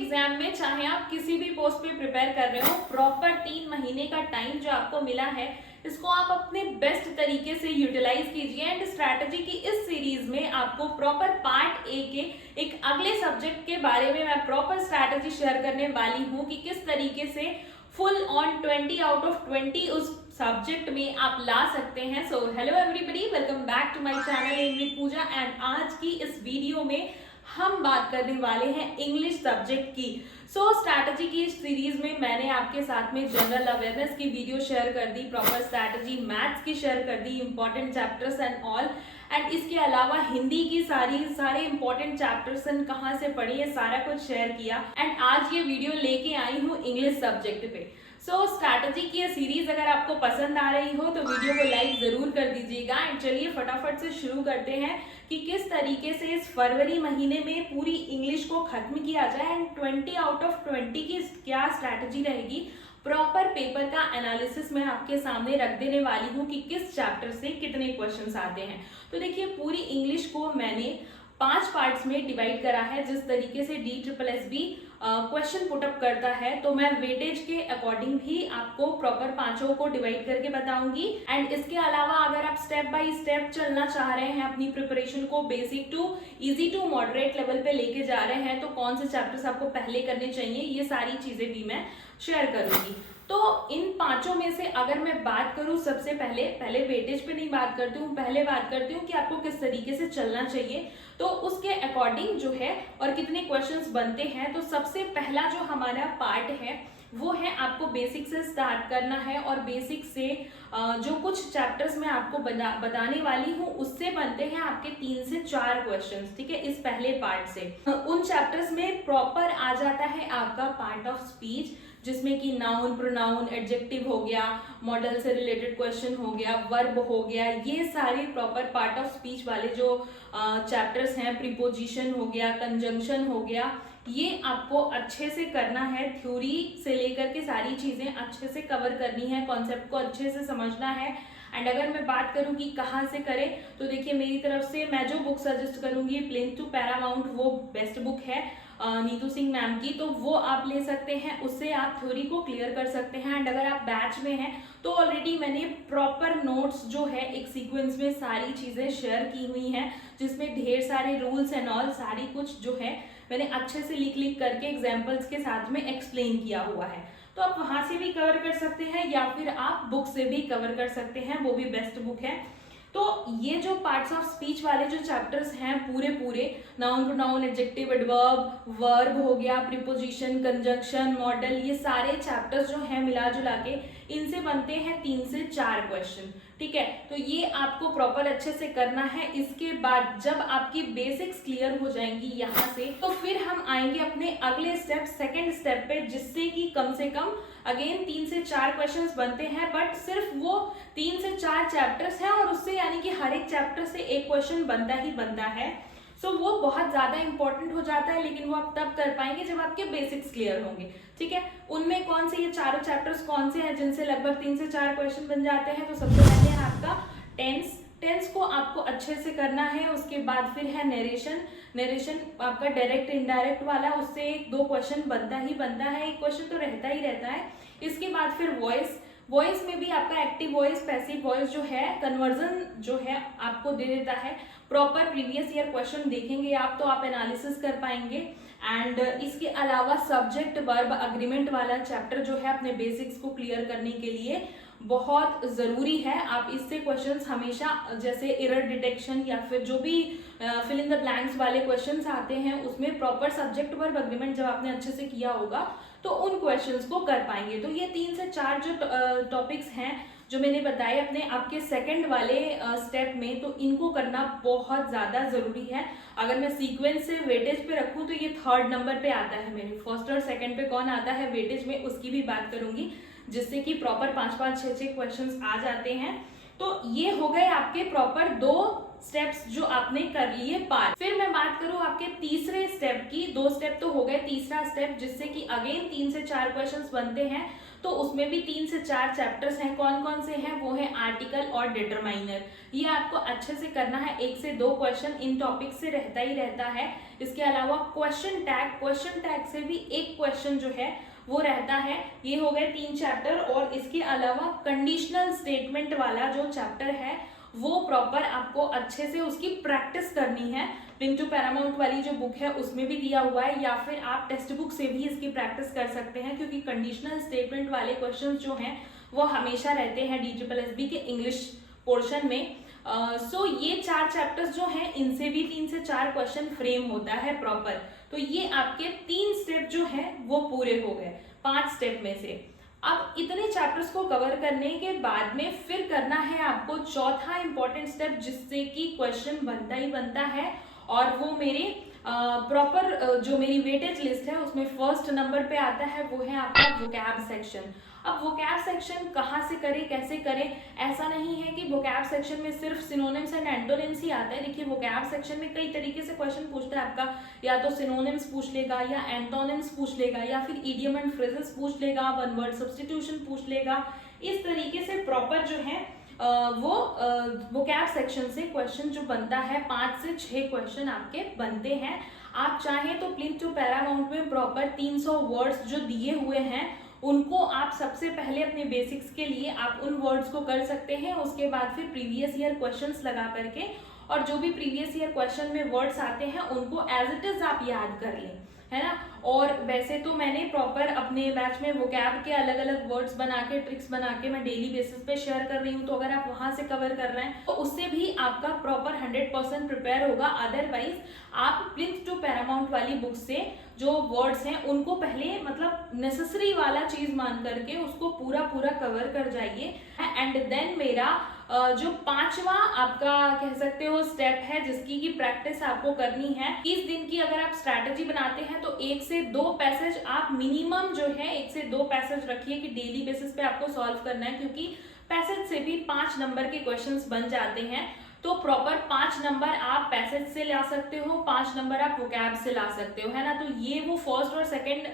Exam में, चाहे आप किसी भी पोस्ट पे प्रिपेयर कर रहे हो, प्रॉपर 3 महीने का टाइम जो आपको मिला है, इसको आप अपने बेस्ट तरीके से यूटिलाइज कीजिए। एंड स्ट्रैटेजी की इस सीरीज में आपको प्रॉपर पार्ट ए के एक अगले सब्जेक्ट के बारे में मैं प्रॉपर स्ट्रैटेजी शेयर करने वाली हूँ कि किस तरीके से फुल ऑन 20 आउट ऑफ 20 उस सब्जेक्ट में आप ला सकते हैं। So hello everybody, welcome back to my channel English Pooja. And आज की इस वीडियो में हम बात करने वाले हैं इंग्लिश सब्जेक्ट की। स्ट्रैटेजी की इस सीरीज में मैंने आपके साथ में जनरल अवेयरनेस की वीडियो शेयर कर दी, प्रॉपर स्ट्रैटेजी मैथ्स की शेयर कर दी, important chapters and all. And इसके अलावा हिंदी की सारे इंपॉर्टेंट चैप्टर्स कहाँ से पढ़ी है, सारा कुछ शेयर किया। एंड आज ये वीडियो लेके आई हूँ इंग्लिश सब्जेक्ट पे। स्ट्रैटेजी की ये सीरीज अगर आपको पसंद आ रही हो तो वीडियो को लाइक जरूर कर दीजिएगा। एंड चलिए फटाफट से शुरू करते हैं कि किस तरीके से इस फरवरी महीने में पूरी इंग्लिश को खत्म किया जाए। एंड 20 आउट ऑफ 20 की क्या स्ट्रैटेजी रहेगी, प्रॉपर पेपर का एनालिसिस मैं आपके सामने रख देने वाली हूँ कि किस चैप्टर से कितने क्वेश्चंस आते हैं। तो देखिए, पूरी इंग्लिश को मैंने 5 पार्ट्स में डिवाइड करा है। जिस तरीके से DSSB क्वेश्चन पुटअप करता है, तो मैं वेटेज के अकॉर्डिंग भी आपको प्रॉपर 5 को डिवाइड करके बताऊंगी। एंड इसके अलावा अगर आप स्टेप बाय स्टेप चलना चाह रहे हैं, अपनी प्रिपरेशन को basic to easy to moderate level पे लेके जा रहे हैं, तो कौन से चैप्टर्स आपको पहले करने चाहिए, ये सारी चीजें भी मैं शेयर करूंगी। तो इन 5 में से अगर मैं बात करूं, सबसे पहले वेटेज पे नहीं बात करती हूँ, पहले बात करती हूँ कि आपको किस तरीके से चलना चाहिए, तो उसके अकॉर्डिंग जो है और कितने क्वेश्चंस बनते हैं। तो सबसे पहला जो हमारा पार्ट है वो है आपको बेसिक से स्टार्ट करना है। और बेसिक से जो कुछ चैप्टर्स मैं आपको बताने वाली हूँ उससे बनते हैं आपके 3 से 4 क्वेश्चंस, ठीक है, इस पहले पार्ट से। उन चैप्टर्स में प्रॉपर आ जाता है आपका पार्ट ऑफ स्पीच, जिसमें कि नाउन, प्रोनाउन, एडजेक्टिव हो गया, मॉडल से रिलेटेड क्वेश्चन हो गया, वर्ब हो गया, ये सारे प्रॉपर पार्ट ऑफ स्पीच वाले जो चैप्टर्स हैं, प्रीपोजिशन हो गया, कंजंक्शन हो गया, ये आपको अच्छे से करना है। थ्योरी से लेकर के सारी चीजें अच्छे से कवर करनी है, कॉन्सेप्ट को अच्छे से समझना है। एंड अगर मैं बात करूं कि कहाँ से करें, तो देखिए मेरी तरफ से मैं जो बुक सजेस्ट करूंगी, प्लेन टू पैरामाउंट, वो बेस्ट बुक है नीतू सिंह मैम की, तो वो आप ले सकते हैं, उससे आप थ्योरी को क्लियर कर सकते हैं। एंड अगर आप बैच में हैं तो ऑलरेडी मैंने प्रॉपर नोट्स जो है एक सीक्वेंस में सारी चीजें शेयर की हुई हैं, जिसमें ढेर सारे रूल्स एंड ऑल सारी कुछ जो है मैंने अच्छे से लिख करके एग्जाम्पल्स के साथ में एक्सप्लेन किया हुआ है। तो आप वहां से भी कवर कर सकते हैं या फिर आप बुक से भी कवर कर सकते हैं, वो भी बेस्ट बुक है। तो ये जो पार्ट्स ऑफ स्पीच वाले जो चैप्टर्स हैं पूरे noun, pronoun, adjective, adverb, verb हो गया, प्रीपोजिशन, कंजंक्शन, मॉडल, ये सारे चैप्टर्स जो हैं मिला जुला के इनसे बनते हैं 3 से 4 क्वेश्चन, ठीक है। तो ये आपको प्रॉपर अच्छे से करना है। इसके बाद जब आपकी बेसिक्स क्लियर हो जाएंगी यहाँ से, तो फिर हम आएंगे अपने अगले स्टेप, सेकेंड स्टेप पे, जिससे कि कम से कम अगेन 3 से 4 क्वेश्चंस बनते हैं, बट सिर्फ वो 3 से 4 चैप्टर्स हैं और उससे यानी कि हर एक चैप्टर से एक क्वेश्चन बनता ही बनता है। वो बहुत ज्यादा इंपॉर्टेंट हो जाता है, लेकिन वो आप तब कर पाएंगे जब आपके बेसिक्स क्लियर होंगे, ठीक है। उनमें कौन से ये चारों चैप्टर्स कौन से हैं जिनसे लगभग 3 से 4 क्वेश्चन बन जाते हैं। तो सबसे पहले है आपका टेंस को आपको अच्छे से करना है। उसके बाद फिर है नरेशन आपका डायरेक्ट इनडायरेक्ट वाला, उससे 1-2 क्वेश्चन बनता ही बनता है, एक क्वेश्चन तो रहता ही रहता है। इसके बाद फिर वॉइस में भी आपका एक्टिव वॉइस, पैसिव वॉइस जो है, कन्वर्जन जो है आपको दे देता है। प्रॉपर प्रीवियस ईयर क्वेश्चन देखेंगे आप तो आप एनालिसिस कर पाएंगे। एंड इसके अलावा सब्जेक्ट, वर्ब, अग्रीमेंट वाला चैप्टर जो है अपने बेसिक्स को क्लियर करने के लिए बहुत जरूरी है। आप इससे क्वेश्चंस हमेशा, जैसे एरर डिटेक्शन या फिर जो भी फिल इन द ब्लैंक्स वाले क्वेश्चंस आते हैं, उसमें प्रॉपर सब्जेक्ट, वर्ब, अग्रीमेंट जब आपने अच्छे से किया होगा तो उन क्वेश्चंस को कर पाएंगे। तो ये 3 से 4 जो टॉपिक्स हैं जो मैंने बताए अपने आपके सेकंड वाले स्टेप में, तो इनको करना बहुत ज्यादा जरूरी है। अगर मैं सीक्वेंस से वेटेज पे रखूं तो ये 3rd नंबर पे आता है मेरे। 1st और 2nd पे कौन आता है वेटेज में, उसकी भी बात करूंगी, जिससे कि प्रॉपर 5-5, 6-6 क्वेश्चंस आ जाते हैं। तो ये हो गए आपके प्रॉपर 2 स्टेप्स जो आपने कर लिए पार। फिर मैं बात करूं आपके तीसरे स्टेप की, 2 स्टेप तो हो गए, तीसरा स्टेप जिससे कि अगेन 3 से 4 क्वेश्चंस बनते हैं, तो उसमें भी 3 से 4 चैप्टर्स हैं। कौन कौन से हैं? वो है आर्टिकल और डिटरमाइनर। ये आपको अच्छे से करना है, 1 से 2 क्वेश्चन इन टॉपिक से रहता ही रहता है। इसके अलावा क्वेश्चन टैग से भी एक क्वेश्चन जो है वो रहता है। ये हो गए 3 चैप्टर। और इसके अलावा कंडीशनल स्टेटमेंट वाला जो चैप्टर है वो प्रॉपर आपको अच्छे से उसकी प्रैक्टिस करनी है। प्रिंट टू पैरामाउंट वाली जो बुक है उसमें भी दिया हुआ है, या फिर आप टेक्स्ट बुक से भी इसकी प्रैक्टिस कर सकते हैं, क्योंकि कंडीशनल स्टेटमेंट वाले क्वेश्चंस जो हैं वो हमेशा रहते हैं DSSB के इंग्लिश पोर्शन में। सो ये 4 चैप्टर्स जो हैं इनसे भी 3 से 4 क्वेश्चन फ्रेम होता है प्रॉपर। तो ये आपके 3 स्टेप जो है वो पूरे हो गए 5 स्टेप में से। अब इतने चैप्टर्स को कवर करने के बाद में फिर करना है आपको चौथा इंपॉर्टेंट स्टेप, जिससे कि क्वेश्चन बनता ही बनता है, और वो मेरे प्रॉपर जो मेरी वेटेज लिस्ट है उसमें फर्स्ट नंबर पे आता है, वो है आपका वोकैब सेक्शन। अब वोकैब सेक्शन कहाँ से करें, कैसे करें? ऐसा नहीं है कि वोकैब सेक्शन में सिर्फ सिनोनिम्स एंड एंटोनिम्स ही आता है। देखिए वोकैब सेक्शन में कई तरीके से क्वेश्चन पूछता है आपका, या तो सिनोनिम्स पूछ लेगा, या एंटोनिम्स पूछ लेगा, या फिर इडियम एंड फ्रेजेस पूछ लेगा, वन वर्ड सब्स्टिट्यूशन पूछ लेगा। इस तरीके से प्रॉपर जो है वो वोकैब सेक्शन से क्वेश्चन जो बनता है 5 से 6 क्वेश्चन आपके बनते हैं। आप चाहें तो प्रिंट टू पैरामाउंट में प्रॉपर 300 वर्ड्स जो दिए हुए हैं उनको आप सबसे पहले अपने बेसिक्स के लिए आप उन वर्ड्स को कर सकते हैं। उसके बाद फिर प्रीवियस ईयर क्वेश्चंस लगा करके, और जो भी प्रीवियस ईयर क्वेश्चन में वर्ड्स आते हैं उनको एज इट इज आप याद कर लें, है ना। और वैसे तो मैंने प्रॉपर अपने बैच में वोकैब के अलग अलग वर्ड्स बना के, ट्रिक्स बना के मैं डेली बेसिस पे शेयर कर रही हूँ, तो अगर आप वहां से कवर कर रहे हैं तो उससे भी आपका प्रॉपर 100% प्रिपेयर होगा। अदरवाइज आप प्रिंट टू पैरामाउंट वाली बुक से जो वर्ड्स हैं उनको पहले मतलब नेसेसरी वाला चीज मान करके उसको पूरा कवर कर जाइए। एंड देन मेरा जो 5वां आपका कह सकते हो स्टेप है जिसकी की प्रैक्टिस आपको करनी है। 30 दिन की अगर आप स्ट्रैटेजी बनाते हैं तो 1 से 2 पैसेज आप मिनिमम जो है 1 से 2 पैसेज रखिए कि डेली बेसिस पे आपको सॉल्व करना है, क्योंकि पैसेज से भी 5 नंबर के क्वेश्चंस बन जाते हैं। तो प्रॉपर 5 नंबर आप पैसेज से ला सकते हो, 5 नंबर आप वोकैब से ला सकते हो, है ना। तो ये वो फर्स्ट और सेकंड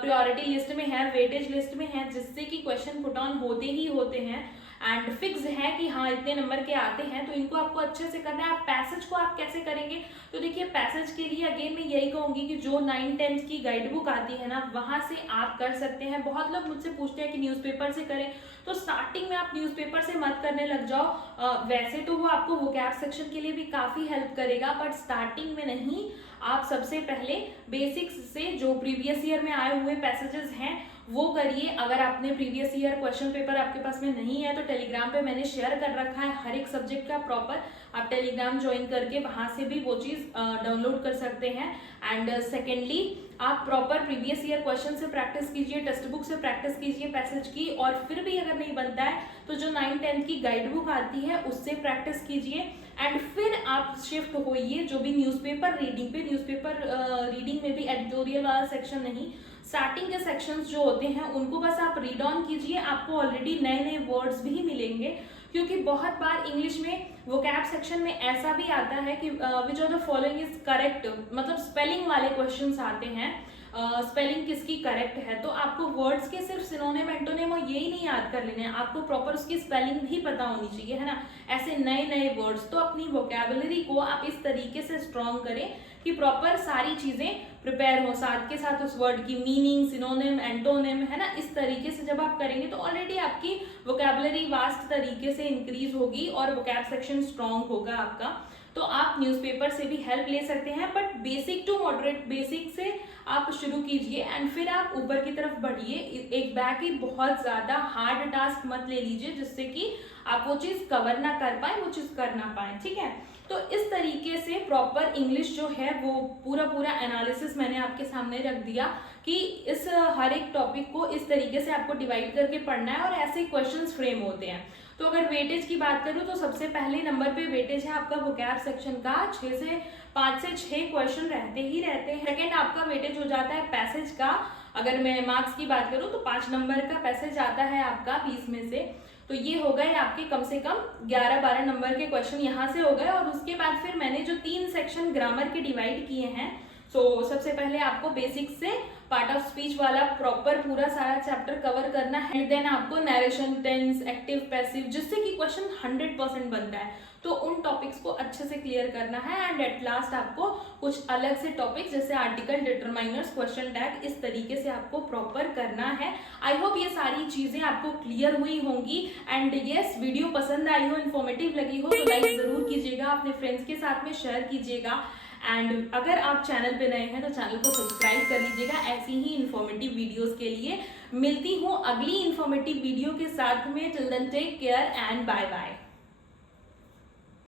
प्रायोरिटी लिस्ट में है, वेटेज लिस्ट में है, जिससे कि क्वेश्चन पुट ऑन होते ही होते हैं एंड फिक्स है कि हाँ इतने नंबर के आते हैं, तो इनको आपको अच्छे से करना है। आप पैसेज को आप कैसे करेंगे? तो देखिए पैसेज के लिए अगेन मैं यही कहूंगी कि जो 9-10 की गाइड बुक आती है ना वहां से आप कर सकते हैं। बहुत लोग मुझसे पूछते हैं कि न्यूज़पेपर से करें, तो स्टार्टिंग में आप न्यूज़पेपर से मत करने लग जाओ। वैसे तो वो आपको वोकैब सेक्शन के लिए भी काफी हेल्प करेगा, बट स्टार्टिंग में नहीं। आप सबसे पहले बेसिक्स से जो प्रीवियस ईयर में आए हुए पैसेजेस हैं वो करिए। अगर आपने प्रीवियस ईयर क्वेश्चन पेपर आपके पास में नहीं है तो टेलीग्राम पे मैंने शेयर कर रखा है हर एक सब्जेक्ट का प्रॉपर, आप टेलीग्राम ज्वाइन करके वहां से भी वो चीज डाउनलोड कर सकते हैं। एंड सेकेंडली आप प्रॉपर प्रीवियस ईयर क्वेश्चन से प्रैक्टिस कीजिए, टेक्स्ट बुक से प्रैक्टिस कीजिए पैसेज की, और फिर भी अगर नहीं बनता है तो जो 9-10 की गाइड बुक आती है उससे प्रैक्टिस कीजिए। एंड फिर आप शिफ्ट होइए जो भी न्यूज़पेपर रीडिंग पे। न्यूज़पेपर रीडिंग में भी एडिटोरियल वाला सेक्शन नहीं, स्टार्टिंग के सेक्शंस जो होते हैं उनको बस आप रीड ऑन कीजिए। आपको ऑलरेडी नए नए वर्ड्स भी मिलेंगे, क्योंकि बहुत बार इंग्लिश में वोकैब सेक्शन में ऐसा भी आता है कि which of the following is correct, मतलब स्पेलिंग वाले क्वेश्चंस आते हैं, स्पेलिंग किसकी करेक्ट है। तो आपको वर्ड्स के सिर्फ सिनोनिम एंटोनिम और यही नहीं याद कर लेने हैं, आपको प्रॉपर उसकी स्पेलिंग भी पता होनी चाहिए, है ना। ऐसे नए नए वर्ड्स, तो अपनी वोकैबुलरी को आप इस तरीके से स्ट्रॉन्ग करें कि प्रॉपर सारी चीजें प्रिपेयर हो, साथ के साथ उस वर्ड की मीनिंग, सिनोनिम, एंटोनिम, है ना। इस तरीके से जब आप करेंगे तो ऑलरेडी आपकी वोकैबुलरी वास्ट तरीके से इंक्रीज होगी और वोकैब सेक्शन स्ट्रॉन्ग होगा आपका। तो आप न्यूज़पेपर से भी हेल्प ले सकते हैं, but basic to moderate basic से आप शुरू कीजिए एंड फिर आप ऊपर की तरफ बढ़िए। एक बैक ही बहुत ज्यादा हार्ड टास्क मत ले लीजिए जिससे कि आप वो चीज कवर ना कर पाए, वो चीज कर ना पाए, ठीक है। तो इस तरीके से प्रॉपर इंग्लिश जो है वो पूरा एनालिसिस मैंने आपके सामने रख दिया कि इस हर एक टॉपिक को इस तरीके से आपको डिवाइड करके पढ़ना है और ऐसे क्वेश्चंस फ्रेम होते हैं। तो अगर वेटेज की बात करूं तो सबसे पहले नंबर पे वेटेज है आपका वोकैब सेक्शन का, 5 से 6 क्वेश्चन रहते हैं। सेकेंड आपका वेटेज हो जाता है पैसेज का। अगर मैं मार्क्स की बात करूं तो 5 नंबर का पैसेज आता है आपका 20 में से। तो ये हो गए आपके कम से कम 11-12 नंबर के क्वेश्चन यहाँ से हो गए। और उसके बाद फिर मैंने जो 3 सेक्शन ग्रामर के डिवाइड किए हैं, सबसे पहले आपको बेसिक से पार्ट ऑफ स्पीच वाला प्रॉपर पूरा सारा चैप्टर कवर करना है। देन आपको नरेशन, टेंस, एक्टिव, पैसिव, जिससे कि क्वेश्चन 100% बनता है, तो उन टॉपिक्स को अच्छे से क्लियर करना है। एंड एट लास्ट आपको कुछ अलग से टॉपिक्स जैसे आर्टिकल, डिटरमाइनर्स, क्वेश्चन टैग, इस तरीके से आपको प्रॉपर करना है। आई होप ये सारी चीजें आपको क्लियर हुई होंगी। एंड यस, वीडियो पसंद आई हो, इन्फॉर्मेटिव लगी हो तो लाइक जरूर कीजिएगा, अपने फ्रेंड्स के साथ में शेयर कीजिएगा। एंड अगर आप चैनल पे नए हैं तो चैनल को सब्सक्राइब कर लीजिएगा ऐसी ही इन्फॉर्मेटिव वीडियोस के लिए। मिलती हूँ अगली इन्फॉर्मेटिव वीडियो के साथ में। Till then take care and bye bye.